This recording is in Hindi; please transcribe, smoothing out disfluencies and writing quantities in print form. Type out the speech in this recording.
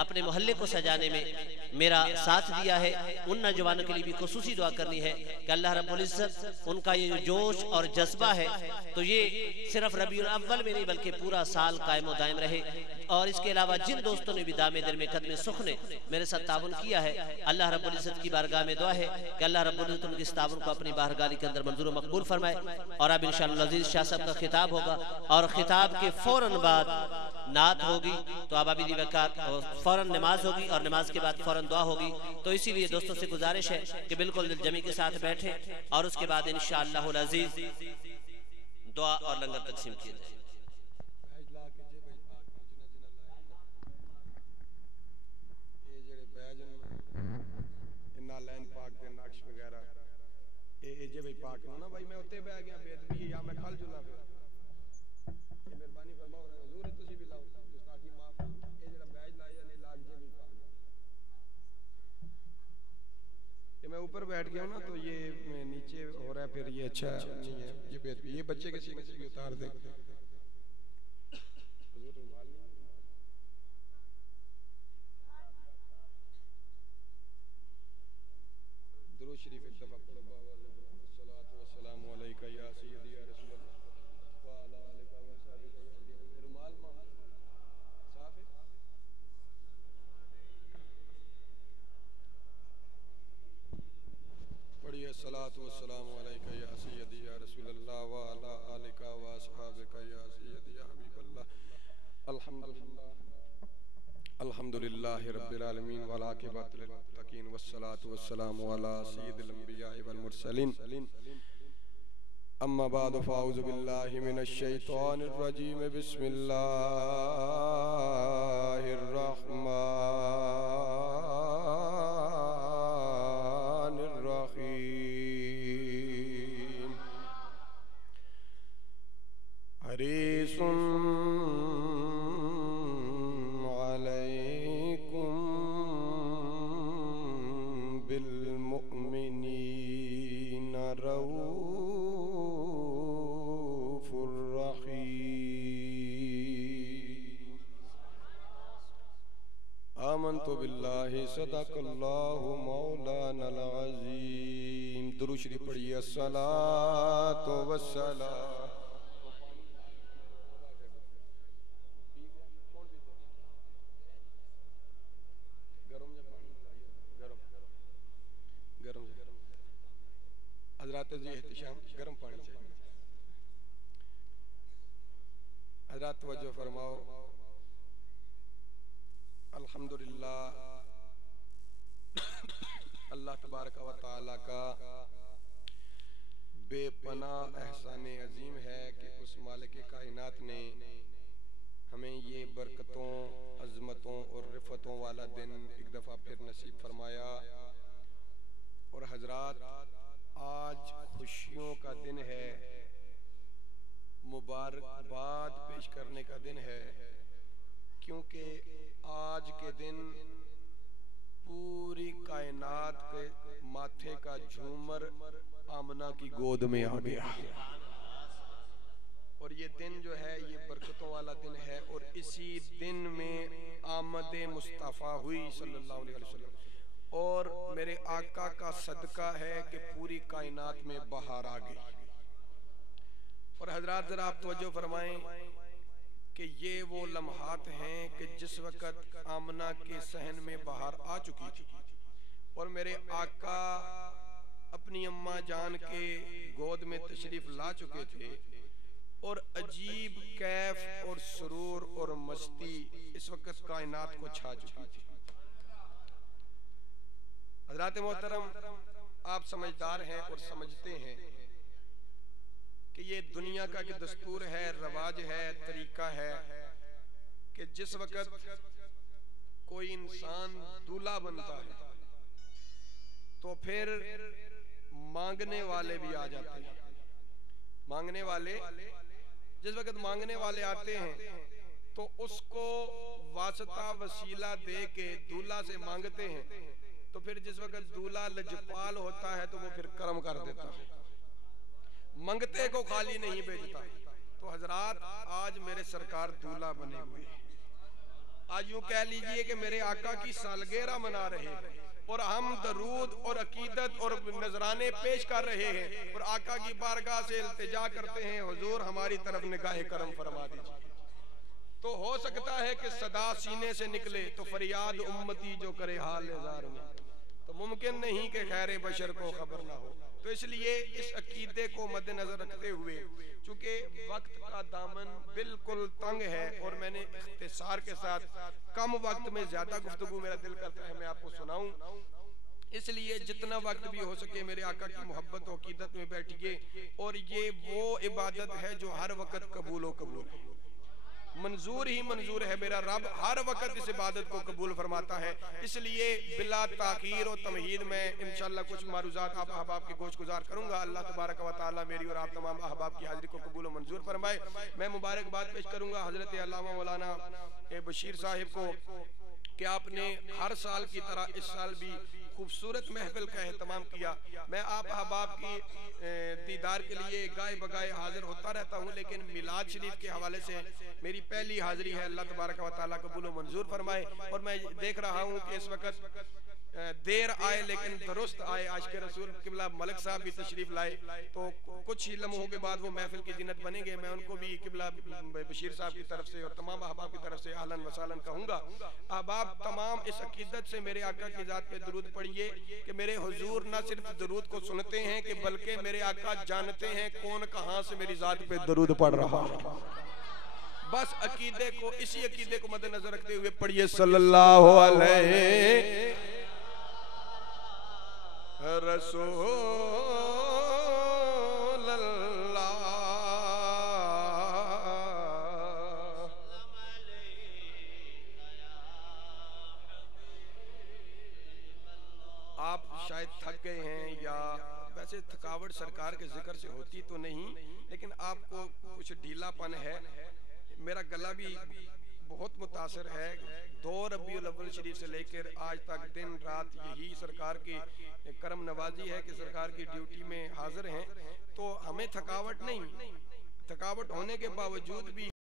अपने मोहल्ले को सजाने में मेरा साथ दिया है, उन नौजवानों के लिए भी खुसूसी दुआ करनी है कि अल्लाह रब्बुल इज्जत उनका ये जो जोश और जज्बा है तो ये सिर्फ रबीउल अव्वल में नहीं बल्कि पूरा साल कायम व दायम रहे। और इसके अलावा जिन दोस्तों ने भी दामे दिल में कदम सुख ने मेरे साथ ताउन किया है, अल्लाह रब्बुल इज्जत की बारगाह में दुआ है कि अल्लाह रब्बुल इज्जत उनके इस ताउन को अपनी बारगाह के अंदर मंजूर मकबूल फरमाए। और अब इंशाअल्लाह अजीज शाह साहब का खिताब होगा और खिताब के फौरन बाद नात होगी, तो अब अभी फौरन नमाज होगी और नमाज के बाद फौरन दुआ होगी। तो इसीलिए दोस्तों से गुजारिश है कि बिल्कुल दिलजमी के साथ बैठे और उसके बाद इंशाअल्लाह अजीज दुआ और लंगर तकसीम किया जाए। मैं ऊपर बैठ गया हूँ ना तो ये नीचे हो रहा है, फिर ये अच्छा नहीं है। ये बच्चे के सीने से भी उतार दे। दुरूद शरीफ एक दफा पढ़ो। सलातो व सलाम अलैका या सय्यदी या रसूल अल्लाह व अला आलिका व सहाबिका या रुमाल साफ है। पढ़िए सलातो व सलाम अलैका या सय्यदी या रसूल अल्लाह व अला आलिका व सहाबिका या सय्यदी या हबीब अल्लाह। अल्हम्दुलिल्लाह रब्बिल आलमीन वल आक़िबतु लिल मुत्तक़ीन वस्सलातु वस्सलामु अला सय्यिदिल अंबिया वल मुरसलीन। अम्मा बाद फ़अऊज़ु बिल्लाहि मिनश शैतानिर रजीम। बिस्मिल्लाहिर रहमानिर रहीम। हरीसुन आमन्तु बिल्लाहि सदक़ल्लाहु मौलानल अज़ीम। दुरूद शरीफ पढ़िए। अस्सलातु वस्सलाम। हज़रात जी एहतिशाम गर्म पानी चाहिए। हज़रात तवज्जो फरमाओ। अल्हम्दुलिल्लाह अल्लाह तबारक व तआला का बेपनाह एहसान अजीम है कि उस मालिक कायनात ने हमें ये बरकतों, अज़मतों और रिफ़तों वाला दिन एक दफ़ा फिर नसीब फरमाया। और हज़रात आज खुशियों का दिन है, मुबारकबाद पेश करने का दिन है, क्योंकि आज के दिन पूरी कायनात के माथे का झूमर आमना की गोद में आ गया। और ये दिन जो है ये बरकतों वाला दिन है। और इसी दिन में आमद मुस्तफ़ा हुई सल्लल्लाहु अलैहि वसल्लम। और मेरे आका का सदका है कि पूरी कायनात में बहार आ गई। और हजरात जरा आप तवज्जो फरमाएं कि ये वो लम्हात हैं कि जिस वक़्त आमना के सहन में बहार आ चुकी थी और मेरे आका अपनी अम्मा जान के गोद में तशरीफ ला चुके थे और अजीब कैफ और सुरूर और मस्ती इस वक़्त कायनात को छा चुकी थी। हज़रात मोहतरम, आप समझदार हैं और समझते हैं कि ये दुनिया का कि दस्तूर है, रवाज है, तरीका है कि जिस वक़्त कोई इंसान दूल्हा बनता है तो फिर मांगने वाले भी आ जाते हैं। मांगने वाले, जिस वक़्त मांगने वाले आते हैं तो उसको वास्ता वसीला दे के दूल्हा से मांगते हैं। तो फिर जिस वक़्त दूल्हा लजपाल होता है तो वो फिर कर्म कर देता है, मंगते को खाली नहीं भेजता। तो हजरात आज मेरे सरकार दूल्हा बने हुए हैं आज यूं कह लीजिए कि मेरे आका की सालगिरह मना रहे हैं और हम दरूद और अकीदत और नजराने पेश कर रहे हैं और आका की बारगाह से इल्तिजा करते हैं, हुजूर हमारी तरफ निगाह करम फरमा दीजिए। तो हो सकता है कि सदा सीने से निकले तो फरियाद उम्मती जो करे हाल जार में, तो मुमकिन नहीं कि खैर बशर को खबर ना हो। तो इसलिए इस अकीदे को मद्देनजर रखते हुए, चूंकि वक्त का दामन बिल्कुल तंग है और मैंने इख्तिसार के साथ कम वक्त में ज्यादा गुफ्तगू मेरा दिल करता है मैं आपको सुनाऊं, इसलिए जितना वक्त भी हो सके मेरे आका की मोहब्बत और अकीदत में बैठिए। और ये वो इबादत है जो हर वक्त कबूल है, मंजूर ही मंजूर है। मेरा रब हर वक्त इस इबादत को कबूल फरमाता है। इसलिए बिला ताखीर और तमहीद में इंशाअल्लाह कुछ मारूजात आप अहबाब के गोश गुजार करूंगा। अल्लाह तबारक व तआला मेरी और आप तमाम अहबाब की हाजिरी को कबूल और मंजूर फरमाए। मैं मुबारकबाद पेश करूंगा हजरत अल्लामा मौलाना बशीर साहिब को कि आपने हर साल की तरह इस साल भी खूबसूरत महफिल का एहतमाम किया। मैं आप अहबाब की दीदार के लिए गाय बगाए हाजिर होता रहता हूँ, लेकिन मिलाद शरीफ के हवाले से मेरी पहली हाजिरी है। अल्लाह तबारक व तआला कबूल व मंजूर फरमाए। और मैं देख रहा हूँ कि इस वक्त देर आए लेकिन दुरुस्त आए, आशिक रसूल किबला मलिक साहब भी तशरीफ लाए, तो कुछ ही लम्हों के बाद वो महफिल की जिन्नत बनेंगे। मैं उनको भी किबला बशीर साहब की तरफ से और तमाम अहबाब की तरफ से अहलन व सहलन कहूँगा। अहबाब तमाम इस अकीदत से मेरे आका की ज़ात पे दरूद पढ़िए कि मेरे हुजूर न सिर्फ दरूद को सुनते हैं कि बल्कि मेरे आका जानते हैं कौन कहाँ से मेरी ज़ात पे दरूद पढ़ रहा है। बस अकीदे को, इसी अकीदे को मद्देनजर रखते हुए पढ़िए सल्लल्लाहु अलैहि रसूल अल्लाह। आप शायद थक गए हैं, या वैसे थकावट सरकार के जिक्र से होती तो नहीं, लेकिन आपको कुछ ढीलापन है। मेरा गला भी बहुत मुतासर है। 2 रबीउल अव्वल शरीफ से लेकर आज तक दिन रात यही सरकार की करम नवाजी है कि सरकार की ड्यूटी में हाजिर हैं, तो हमें थकावट नहीं, थकावट होने के बावजूद भी